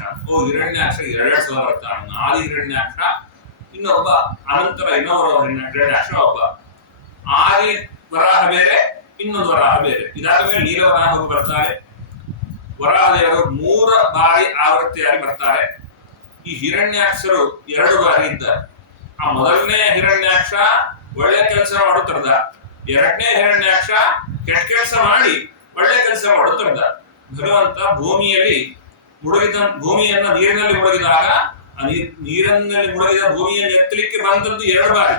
ಹಿರಣ್ಯಾಕ್ಷ 2 ಸಲ ಬರ್ತಾನೆ. ಆದಿ ಹಿರಣ್ಯಾಕ್ಷ, ಇನ್ನೊಬ್ಬ ಅನಂತರ ಇನ್ನೊಬ್ಬ ಹಿರಣ್ಯಾಕ್ಷ ಒಬ್ಬ. ಆದಿ ವರಾಹ ಬೇರೆ, ಇನ್ನೊಂದು ವರಾಹ ಬೇರೆ. ಇದಾದ ಮೇಲೆ ನೀಲವರಾಹರು ಬರ್ತಾರೆ. ವರಾಹದೇವರು 3 ಬಾರಿ ಆವೃತ್ತಿಯಾಗಿ ಬರ್ತಾರೆ. ಈ ಹಿರಣ್ಯಾಕ್ಷರು 2 ಬಾರಿ ಇದ್ದಾರೆ. ಆ ಮೊದಲನೇ ಹಿರಣ್ಯಾಕ್ಷ ಒಳ್ಳೆ ಕೆಲಸ ಮಾಡುತ್ತರ್ದ, 2ನೇ ಹಿರಣ್ಯಾಕ್ಷ ಕೆಟ್ಟ ಕೆಲಸ ಮಾಡಿ ಒಳ್ಳೆ ಕೆಲಸ ಮಾಡುತ್ತರ್ದ. ಭಗವಂತ ಭೂಮಿಯಲ್ಲಿ ಭೂಮಿಯನ್ನ ನೀರಿನಲ್ಲಿ ಮುಳುಗಿದಾಗ ನೀರಿನಲ್ಲಿ ಮುಳುಗಿದ ಭೂಮಿಯನ್ನು ಎತ್ತಲಿಕ್ಕೆ ಬಂದದ್ದು 2 ಬಾರಿ.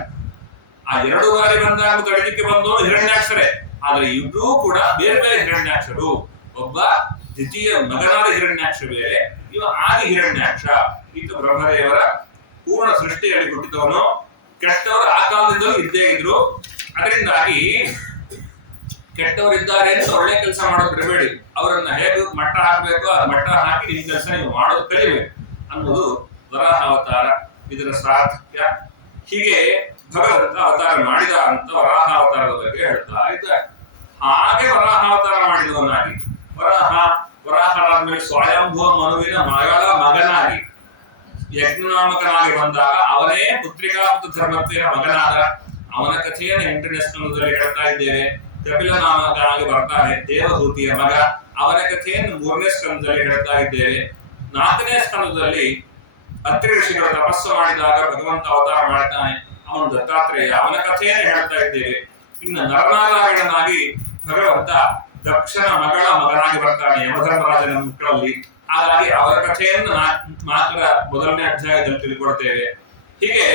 ಆ 2 ಬಾರಿ ಬಂದಾಗ ತಡಲಿಕ್ಕೆ ಬಂದವರು ಹಿರಣ್ಯಾಕ್ಷರೇ. ಆದ್ರೆ ಇಬ್ರೂ ಕೂಡ ಬೇರೆ ಬೇರೆ ಹಿರಣ್ಯಾಕ್ಷರು. ಒಬ್ಬ ದ್ವಿತೀಯ ಮಗನಾದ ಹಿರಣ್ಯಾಕ್ಷ ಬೇರೆ, ಇವ ಆದಿ ಹಿರಣ್ಯಾಕ್ಷ. ಇದು ಬ್ರಹ್ಮದೇವರ ಪೂರ್ಣ ಸೃಷ್ಟಿಯಲ್ಲಿ ಹುಟ್ಟಿದವನು. ಕೆಟ್ಟವರು ಆ ಕಾಲದಿಂದಲೂ ಇದ್ದೇ ಇದ್ರು. ಅದರಿಂದಾಗಿ ಕೆಟ್ಟವರಿದ್ದಾರೆ ಅಂತ ಒಳ್ಳೆ ಕೆಲಸ ಮಾಡೋದು ಬಿಡಬೇಡಿ. ಅವರನ್ನ ಹೇಗೆ ಮಟ್ಟ ಹಾಕಬೇಕು ಆ ಮಟ್ಟ ಹಾಕಿ ನಿಮ್ ಕೆಲಸ ನೀವು ಮಾಡೋದು ಕಲಿಬೇಕು ಅನ್ನೋದು ವರಾಹ ಅವತಾರ, ಇದರ ಸಾರ್ಥಕ್ಯ. ಹೀಗೆ ಭಗವಂತ ಅವತಾರ ಮಾಡಿದ ಅಂತ ವರಾಹ ಅವತಾರದ ಬಗ್ಗೆ ಹೇಳ್ತಾ ಇದ್ದಾರೆ. ಹಾಗೆ ವರಾಹ ಅವತಾರ ಮಾಡಿದವನಾಗಿ ವರಾಹರಾದ್ಮೇಲೆ ಸ್ವಯಂಭುವ ಮನುವಿನ ಮಗನಾಗಿ ಯಜ್ಞನಾಮಕನಾಗಿ ಬಂದಾಗ ಅವನೇ ಪುತ್ರಿಕಾಪುತ್ರ ಧರ್ಮತ್ವೇನ ಮಗನಾದ. ಅವನ ಕಥೆಯನ್ನು 8ನೇ ಸ್ಕಂದದಲ್ಲಿ ಹೇಳ್ತಾ ಇದ್ದೇವೆ. ಕಪಿಲ ನಾಮಕನಾಗಿ ಬರ್ತಾನೆ, ದೇವಹೂತಿಯ ಮಗ. ಅವನ ಕಥೆಯನ್ನು 3ನೇ ಸ್ಕಂದದಲ್ಲಿ ಹೇಳ್ತಾ ಇದ್ದೇವೆ. 4ನೇ ಸ್ಕಂದದಲ್ಲಿ ಅತ್ರಿ ಋಷಿಗಳು ತಪಸ್ಸು ಮಾಡಿದಾಗ ಭಗವಂತ ಅವತಾರ ಮಾಡ್ತಾನೆ, ಅವನು ದತ್ತಾತ್ರೇಯ. ಅವನ ಕಥೆಯನ್ನು ಹೇಳ್ತಾ ಇದ್ದೇವೆ. ಇನ್ನು ನರನಾರಾಯಣನಾಗಿ ಭಗವಂತ ದಕ್ಷನ ಮಗನಾಗಿ ಬರ್ತಾನೆ ಯಮಧರ್ಮರಾಜನ ಮಕ್ಕಳಲ್ಲಿ. ಹಾಗಾಗಿ ಅವರ ಕಥೆಯನ್ನು 4ರ ಮೊದಲನೇ ಅಧ್ಯಾಯದಲ್ಲಿ ತಿಳ್ಕೊಳ್ತೇವೆ. ಹೀಗೆ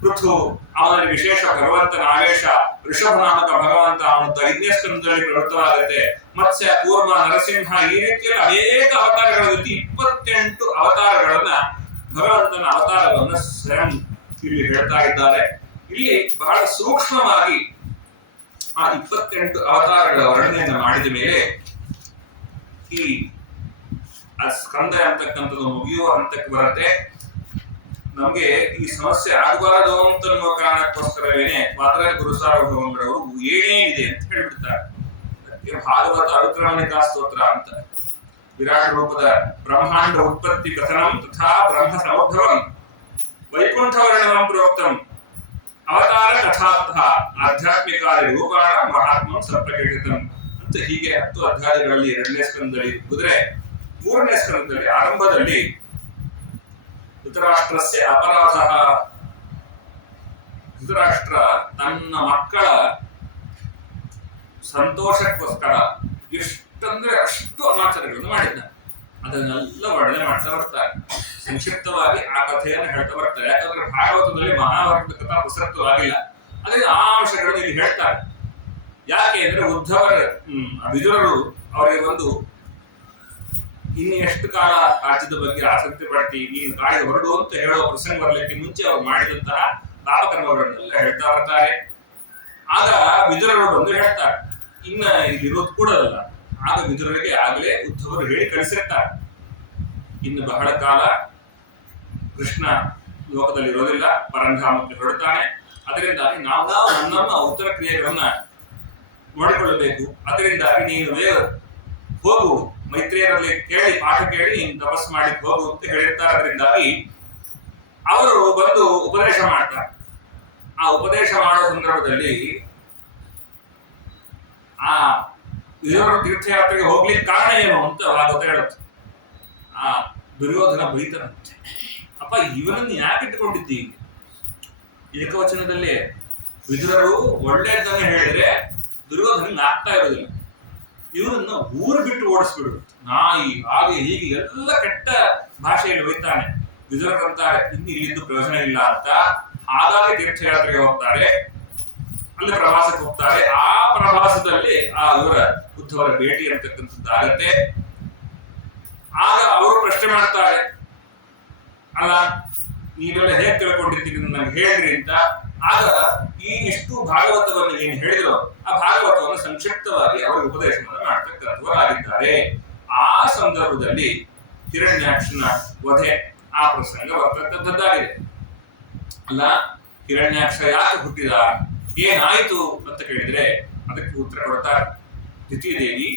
ಪೃಥು, ಅವನಲ್ಲಿ ವಿಶೇಷ ಭಗವಂತನ ಆವೇಶ. ಋಷಭ ನಾಮಕ ಭಗವಂತ ಅವನು 5ನೇ ಸ್ಕಂದದಲ್ಲಿ ಪ್ರವೃತ್ತವಾಗುತ್ತೆ. ಮತ್ಸ್ಯ, ಕೂರ್ಮ, ನರಸಿಂಹ, ಈ ರೀತಿಯಲ್ಲಿ ಅನೇಕ ಅವತಾರಗಳ ಜೊತೆ 28 ಅವತಾರಗಳನ್ನ ಭಗವಂತನ ಅವತಾರವನ್ನ ಸ್ವಯಂ ಇಲ್ಲಿ ಹೇಳ್ತಾ ಇದ್ದಾರೆ. ಇಲ್ಲಿ ಬಹಳ ಸೂಕ್ಷ್ಮವಾಗಿ ಆ 28 ಅವತಾರಗಳ ವರ್ಣನೆಯನ್ನು ಮಾಡಿದ ಮೇಲೆ ಈ ಸ್ಕಂದ ಅಂತಕ್ಕಂಥದ್ದು ಮುಗಿಯುವ ಹಂತಕ್ಕೆ ಬರುತ್ತೆ. ನಮ್ಗೆ ಈ ಸಮಸ್ಯೆ ಆಗಬಾರದು ಅಂತ ಅನ್ನೋ ಕಾರಣಕ್ಕೋಸ್ಕರವೇನೆ ಮಾತ್ರ ಗುರುಸಾರ್ವಭೌಮರವರು ಏನೇನಿದೆ ಅಂತ ಹೇಳ್ಬಿಡ್ತಾರೆ. ಭಾಗವತ ಅನುಕ್ರಮಣಿಕಾ ಸ್ತೋತ್ರ ಅಂತ. ವಿರಾಟ್ ರೂಪದ ಬ್ರಹ್ಮಾಂಡ ಉತ್ಪತ್ತಿ ಕಥನಂ ತಥಾ ಬ್ರಹ್ಮ ಸಮುದ್ರವಂ ವೈಕುಂಠ ವರ್ಣನಂ ಪ್ರೋಕ್ತಂ ಅವತಾರ ಕಥಾತಃ ಆಧ್ಯಾತ್ಮಿಕಾದಿ ರೂಪಾಣ ಮಹಾತ್ಮ ಸಂಪ್ರಕಟಿತಂ ಅಂತ ಹೀಗೆ 10 ಅಧ್ಯಾಯಗಳಲ್ಲಿ 2ನೇ ಸ್ಕಂದದಲ್ಲಿ ಕುದುರೆ 3ನೇ ಸ್ಕಂದದಲ್ಲಿ ಆರಂಭದಲ್ಲಿ ಧೃತರಾಷ್ಟ್ರಸ್ಯ ಅಪರಾಧ. ಧೃತರಾಷ್ಟ್ರ ತನ್ನ ಮಕ್ಕಳ ಸಂತೋಷಕ್ಕೋಸ್ಕರ ಎಷ್ಟಂದ್ರೆ ಅಷ್ಟು ಅನಾಚಾರಗಳನ್ನು ಮಾಡಿದ್ದ. ಅದನ್ನೆಲ್ಲ ವರ್ಣನೆ ಮಾಡ್ತಾ ಬರ್ತಾರೆ. ಸಂಕ್ಷಿಪ್ತವಾಗಿ ಆ ಕಥೆಯನ್ನು ಹೇಳ್ತಾ ಬರ್ತಾರೆ. ಯಾಕಂದ್ರೆ ಭಾಗವತದಲ್ಲಿ ಮಹಾಭಾರತ ಕಥಾ ಪ್ರಸಕ್ತವಾಗಿಲ್ಲ. ಅದೇ ಆ ಅಂಶಗಳನ್ನು ಇಲ್ಲಿ ಹೇಳ್ತಾರೆ. ಯಾಕೆ ಅಂದ್ರೆ ಉದ್ಧವರ ವಿದುರರು ಅವರಿಗೆ ಒಂದು ಇನ್ನು ಎಷ್ಟು ಕಾಲ ರಾಜ್ಯದ ಬಗ್ಗೆ ಆಸಕ್ತಿ ಪಟ್ಟಿ ನೀನು ಕಾಡಿಗೆ ಹೊರಡು ಅಂತ ಹೇಳೋ ಪ್ರಸಂಗ ಬರಲಿಕ್ಕೆ ಮುಂಚೆ ಅವರು ಮಾಡಿದಂತಹ ಪಾಪಕರ್ಮಗಳನ್ನೆಲ್ಲ ಹೇಳ್ತಾ ಬರ್ತಾರೆ. ಆಗ ವಿದುರರು ಬಂದು ಹೇಳ್ತಾರೆ, ಇನ್ನ ಇಲ್ಲಿರೋದು ಕೂಡದಲ್ಲ. ಆಗ ವಿದುರರಿಗೆ ಆಗಲೇ ಉದ್ಧವರು ಹೇಳಿ ಕಳಿಸಿರ್ತಾರೆ, ಇನ್ನು ಬಹಳ ಕಾಲ ಕೃಷ್ಣ ಲೋಕದಲ್ಲಿ ಇರೋದಿಲ್ಲ, ಪರಂಧಾಮಕ್ಕೆ ಹೊರಡ್ತಾನೆ. ಅದರಿಂದಾಗಿ ನಾವು ನಮ್ಮ ಉತ್ತರ ಕ್ರಿಯೆಗಳನ್ನ ನೋಡಿಕೊಳ್ಳಬೇಕು. ಅದರಿಂದಾಗಿ ನೀನು ಬೇಗ ಹೋಗು, ಮೈತ್ರಿಯರಲ್ಲಿ ಕೇಳಿ ಪಾಠ ಕೇಳಿ ನೀನು ತಪಸ್ ಮಾಡಿ ಹೋಗು ಅಂತ ಹೇಳಿರ್ತಾರೆ. ಅದರಿಂದಾಗಿ ಅವರು ಬಂದು ಉಪದೇಶ ಮಾಡ್ತಾರೆ. ಆ ಉಪದೇಶ ಮಾಡೋ ಸಂದರ್ಭದಲ್ಲಿ ಆ ವಿದುರರು ತೀರ್ಥಯಾತ್ರೆಗೆ ಹೋಗ್ಲಿಕ್ಕೆ ಕಾರಣ ಏನು ಅಂತ ಭಾಗವತ ಹೇಳುತ್ತೆ. ಆ ದುರ್ಯೋಧನ ಬೈತಾನಂತೆ, ಅಪ್ಪ ಇವನನ್ನು ಯಾಕೆ ಇಟ್ಟುಕೊಂಡಿದ್ದೀವಿ? ಏಕವಚನದಲ್ಲಿ ವಿದುರರು ಒಳ್ಳೆಯದನ್ನ ಹೇಳಿದ್ರೆ ದುರ್ಯೋಧನ ಆಗ್ತಾ ಇರೋದಿಲ್ಲ. ಇವನನ್ನ ಊರು ಬಿಟ್ಟು ಓಡಿಸ್ಬಿಡು, ನಾಯಿ ಹಾಗೆ ಹೀಗೆ ಎಲ್ಲ ಕೆಟ್ಟ ಭಾಷೆಯಲ್ಲಿ ಬೈತಾನೆ. ವಿದುರರಂತಾರೆ ಇನ್ನು ಇಲ್ಲಿದ್ದು ಪ್ರಯೋಜನ ಇಲ್ಲ ಅಂತ. ಹಾಗಾಗಿ ತೀರ್ಥಯಾತ್ರೆಗೆ ಹೋಗ್ತಾರೆ, ಅಲ್ಲಿ ಪ್ರವಾಸಕ್ಕೆ ಹೋಗ್ತಾರೆ. ಆ ಪ್ರವಾಸದಲ್ಲಿ ಆ ಇವರ ಉದ್ಧವರ ಭೇಟಿ ಅಂತಕ್ಕಂಥದ್ದಾಗತ್ತೆ. ಆಗ ಅವರು ಪ್ರಶ್ನೆ ಮಾಡ್ತಾರೆ, ಅಲ್ಲ ನೀವೆಲ್ಲ ಹೇಗೆ ತಿಳ್ಕೊಂಡಿದ್ದೀನಿ ನನಗೆ ಹೇಳ್ರಿ ಅಂತ. ಆಗ ಈ ಇಷ್ಟು ಭಾಗವತವನ್ನು ಏನು ಹೇಳಿದ್ರು ಆ ಭಾಗವತವನ್ನು ಸಂಕ್ಷಿಪ್ತವಾಗಿ ಅವರು ಉಪದೇಶವನ್ನು ಮಾಡ್ತಕ್ಕಂಥವರಾಗಿದ್ದಾರೆ. ಆ ಸಂದರ್ಭದಲ್ಲಿ ಹಿರಣ್ಯಾಕ್ಷನ ವಧೆ ಆ ಪ್ರಸಂಗ ಬರ್ತಕ್ಕಂಥದ್ದಾಗಿದೆ. ಅಲ್ಲ ಹಿರಣ್ಯಾಕ್ಷ ಯಾಕೆ ಹುಟ್ಟಿದ, ಏನಾಯಿತು ಅಂತ ಕೇಳಿದ್ರೆ ಅದಕ್ಕೆ ಉತ್ತರ ಕೊಡ್ತಾರೆ. ದಿತಿದೇವಿ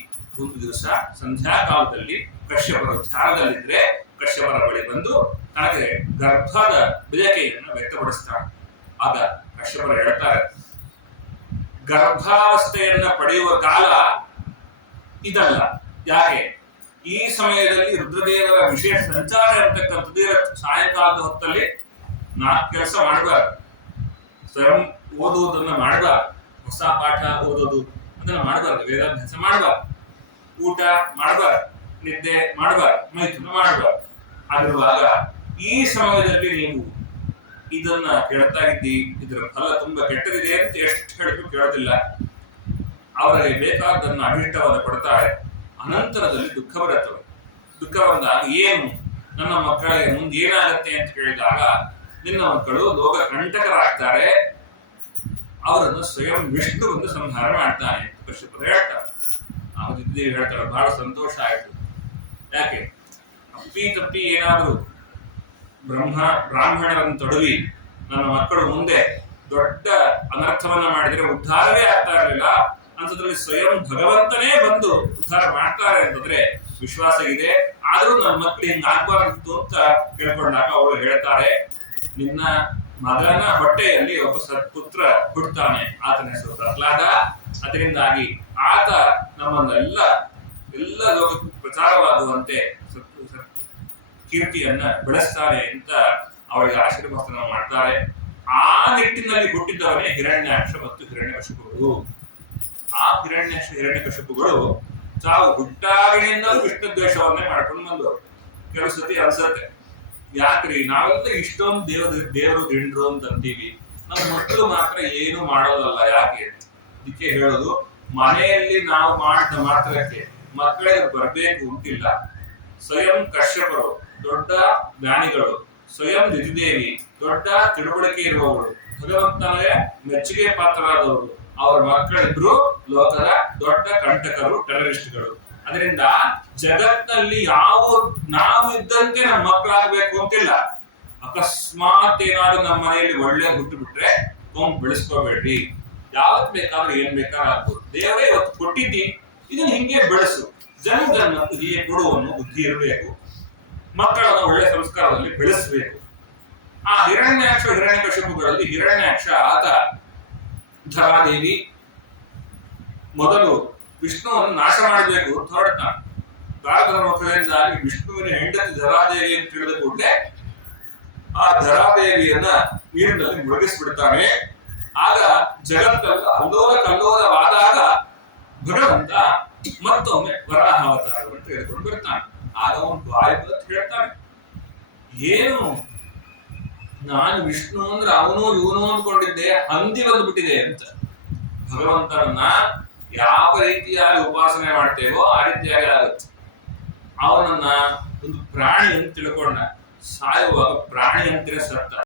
ಒಂದು ದಿವಸ ಸಂಧ್ಯಾ ಕಾಲದಲ್ಲಿ ಕಶ್ಯಪರ ಧ್ಯಾನದಲ್ಲಿದ್ರೆ ಕಶ್ಯಪರ ಬಳಿ ಬಂದು ತನಗೆ ಗರ್ಭದ ಬಯಕೆಯನ್ನು ವ್ಯಕ್ತಪಡಿಸ್ತಾಳೆ. ಆಗ ಕಶ್ಯಪರು ಹೇಳ್ತಾರೆ, ಗರ್ಭಾವಸ್ಥೆಯನ್ನ ಪಡೆಯುವ ಕಾಲ ಇದಲ್ಲ. ಯಾಕೆ? ಈ ಸಮಯದಲ್ಲಿ ರುದ್ರದೇವರ ವಿಶೇಷ ಸಂಚಾರ ಇರತಕ್ಕಂಥದ್ದು ಇರುತ್ತೆ. ಸಾಯಂಕಾಲದ ಹೊತ್ತಲ್ಲಿ 4 ಕೆಲಸ ಮಾಡಬಾರ್ದು. ಸ್ವಯಂ ಓದುವುದನ್ನ ಮಾಡಬಾರ್ದು, ಹೊಸ ಪಾಠ ಓದೋದು ಅದನ್ನ ಮಾಡಬಾರ್ದು, ವೇದಾಭ್ಯಾಸ ಮಾಡಬಾರ್ದು, ಊಟ ಮಾಡಬಾರ್ದು, ನಿದ್ದೆ ಮಾಡಬಾರ್ದು, ಮೈಥುನ ಮಾಡಬಾರ್ದು. ಆಗಿರುವಾಗ ಈ ಸಮಯದಲ್ಲಿ ನೀವು ಇದನ್ನ ಕೇಳ್ತಾ ಇದ್ದಿ, ಇದರ ಫಲ ತುಂಬಾ ಕೆಟ್ಟದಿದೆ ಅಂತ ಎಷ್ಟು ಹೇಳಿದ್ರು ಕೇಳೋದಿಲ್ಲ. ಅವರಿಗೆ ಬೇಕಾದನ್ನ ಅಭಿಷ್ಟವನ್ನು ಕೊಡ್ತಾರೆ. ಅನಂತರದಲ್ಲಿ ದುಃಖ ಬರುತ್ತವೆ. ದುಃಖ ಬಂದಾಗ ಏನು ನನ್ನ ಮಕ್ಕಳಿಗೆ ಮುಂದೆ ಏನಾಗತ್ತೆ ಅಂತ ಕೇಳಿದಾಗ ನಿನ್ನ ಮಕ್ಕಳು ಲೋಕ ಕಂಟಕರಾಗ್ತಾರೆ, ಅವರನ್ನು ಸ್ವಯಂ ವಿಷ್ಣು ಬಂದು ಸಂಹಾರ ಮಾಡ್ತಾನೆ ಅಂತ ಕಶ್ಯಪರು ಹೇಳ್ತಾರೆ. ನಾವು ದಿದ್ದೇವಿ ಹೇಳ್ತಾರೆ, ಬಹಳ ಸಂತೋಷ ಆಯ್ತು. ಯಾಕೆ? ಅಪ್ಪಿ ತಪ್ಪಿ ಏನಾದರೂ ಬ್ರಾಹ್ಮಣರನ್ನು ತೊಡವಿ ನನ್ನ ಮಕ್ಕಳು ಮುಂದೆ ದೊಡ್ಡ ಅನರ್ಥವನ್ನ ಮಾಡಿದ್ರೆ ಉದ್ಧಾರವೇ ಆಗ್ತಾ ಇರಲಿಲ್ಲ. ಅಂತದ್ರಲ್ಲಿ ಸ್ವಯಂ ಭಗವಂತನೇ ಬಂದು ಉದ್ಧಾರ ಮಾಡ್ತಾರೆ ಅಂತಂದ್ರೆ ವಿಶ್ವಾಸ ಇದೆ. ಆದ್ರೂ ನನ್ನ ಮಕ್ಕಳು ಹಿಂಗ ಆಗ್ಬಾರ್ದಿತ್ತು ಅಂತ ಕೇಳ್ಕೊಂಡಾಗ ಅವಳು ಹೇಳ್ತಾರೆ, ನಿನ್ನ ಮಗನ ಹೊಟ್ಟೆಯಲ್ಲಿ ಒಬ್ಬ ಸತ್ಪುತ್ರ ಹುಡ್ತಾನೆ, ಆತನ ಹೆಸರು ಪ್ರಹ್ಲಾದ. ಅದರಿಂದಾಗಿ ಆತ ನಮ್ಮನ್ನೆಲ್ಲ ಲೋಕಕ್ಕೂ ಪ್ರಚಾರವಾಗುವಂತೆ ಕೀರ್ತಿಯನ್ನ ಬೆಳೆಸ್ತಾರೆ ಅಂತ ಅವರಿಗೆ ಆಶೀರ್ವಾದನ ಮಾಡ್ತಾರೆ. ಆ ನಿಟ್ಟಿನಲ್ಲಿ ಹುಟ್ಟಿದವರೇ ಹಿರಣ್ಯಾಕ್ಷ ಮತ್ತು ಹಿರಣ್ಯಕಶಿಪುಗಳು. ಆ ಹಿರಣ್ಯಕಶಿಪುಗಳು ತಾವು ಹುಟ್ಟಾಗಿನಿಂದಲೂ ವಿಷ್ಣು ದ್ವೇಷವನ್ನೇ ಮಾಡ್ಕೊಂಡು ಬಂದವರು. ಕೆಲವು ಸತಿ ಅನ್ಸತ್ತೆ, ಯಾಕ್ರಿ ನಾವೆಲ್ಲ ಇಷ್ಟೊಂದು ದೇವರು ದಿಂಡ್ರು ಅಂತ ಅಂತೀವಿ, ನಮ್ಮ ಮಕ್ಕಳು ಮಾತ್ರ ಏನು ಮಾಡೋದಲ್ಲ ಯಾಕೆ? ಅದಕ್ಕೆ ಹೇಳೋದು, ಮನೆಯಲ್ಲಿ ನಾವು ಮಾಡಿದ ಮಾತ್ರಕ್ಕೆ ಮಕ್ಕಳಿಗೆ ಬರಬೇಕು ಅಂತಿಲ್ಲ. ಸ್ವಯಂ ಕಶ್ಯಪರು ದೊಡ್ಡ ಜ್ಞಾನಿಗಳು, ಸ್ವಯಂ ದಿತಿದೇವಿ ದೊಡ್ಡ ತಿಳುವಳಿಕೆ ಇರುವವರು, ಭಗವಂತನಿಗೆ ಮೆಚ್ಚುಗೆ ಪಾತ್ರರಾದವರು. ಅವರ ಮಕ್ಕಳಿಬ್ರು ಲೋಕದ ದೊಡ್ಡ ಕಂಟಕರು, ಟೆರರಿಸ್ಟ್ಗಳು. ಅದರಿಂದ ಜಗತ್ನಲ್ಲಿ ನಾವು ಇದ್ದಂತೆ ನಮ್ಮ ಮಕ್ಕಳಾಗಬೇಕು ಅಂತಿಲ್ಲ. ಅಕಸ್ಮಾತ್ ಏನಾದ್ರು ನಮ್ಮ ಮನೆಯಲ್ಲಿ ಒಳ್ಳೆ ಹುಟ್ಟು ಬಿಟ್ರೆ ಕೊಂಬ್ ಬೆಳೆಸ್ಕೋಬೇಡ್ರಿ. ಯಾವತ್ ಬೇಕಾದ್ರೆ ಏನ್ ಬೇಕಾದ್ರೆ ಆಗ್ಬೋದು. ದೇವರೇ ಇವತ್ತು ಕೊಟ್ಟಿದ್ದಿ, ಇದನ್ನ ಹಿಂಗೆ ಬೆಳೆಸು. ಜನ ಹೀಗೆ ಕೊಡುವನ್ನು ಬುದ್ಧಿ ಇರಬೇಕು. ಮಕ್ಕಳನ್ನ ಒಳ್ಳೆ ಸಂಸ್ಕಾರದಲ್ಲಿ ಬೆಳೆಸಬೇಕು. ಆ ಹಿರಣ್ಯಕಶಿಪುಗಳಲ್ಲಿ ಹಿರಣ್ಯಾಕ್ಷ ಆತ ಧರಾದೇವಿ ಮೊದಲು ವಿಷ್ಣುವನ್ನು ನಾಶ ಮಾಡಬೇಕು ಅಂತ ಹೊರಡ್ತಾನೆ. ಕಾಲದ ಮುಖದಿಂದಾಗಿ ವಿಷ್ಣುವಿನ ಹೆಂಡತಿ ಧರಾದೇವಿ ಅಂತ ತಿಳಿದ ಕೂಡಲೇ ಆ ಧರಾದೇವಿಯನ್ನ ನೀರಿನಲ್ಲಿ ಮುಳುಗಿಸ್ಬಿಡ್ತಾನೆ. ಆಗ ಜಗತ್ತಲ್ಲ ಅಲ್ಲೋಲ ಕಲ್ಲೋಲವಾದಾಗ ಭಗವಂತ ಮತ್ತೊಮ್ಮೆ ವರಾಹಾವತಾರವನ್ನು ತೆಗೆದುಕೊಂಡು ಬರ್ತಾನೆ. ಆಗ ಅವನು ಬಾಯಿಬತ್ ಹೇಳ್ತಾನೆ, ಏನು ನಾನು ವಿಷ್ಣು ಅಂದ್ರೆ ಅವನು ಇವನು ಅಂದ್ಕೊಂಡಿದ್ದೆ, ಹಂದಿ ಬಂದ್ಬಿಟ್ಟಿದೆ ಅಂತ. ಭಗವಂತನನ್ನ ಯಾವ ರೀತಿಯಾಗಿ ಉಪಾಸನೆ ಮಾಡ್ತೇವೋ ಆ ರೀತಿಯಾಗಿ ಆಗುತ್ತೆ. ಅವನನ್ನ ಒಂದು ಪ್ರಾಣಿ ಅಂತ ತಿಳ್ಕೊಂಡ, ಸಾಯುವಾಗ ಪ್ರಾಣಿ ಅಂತಾನೆ ಸತ್ತ.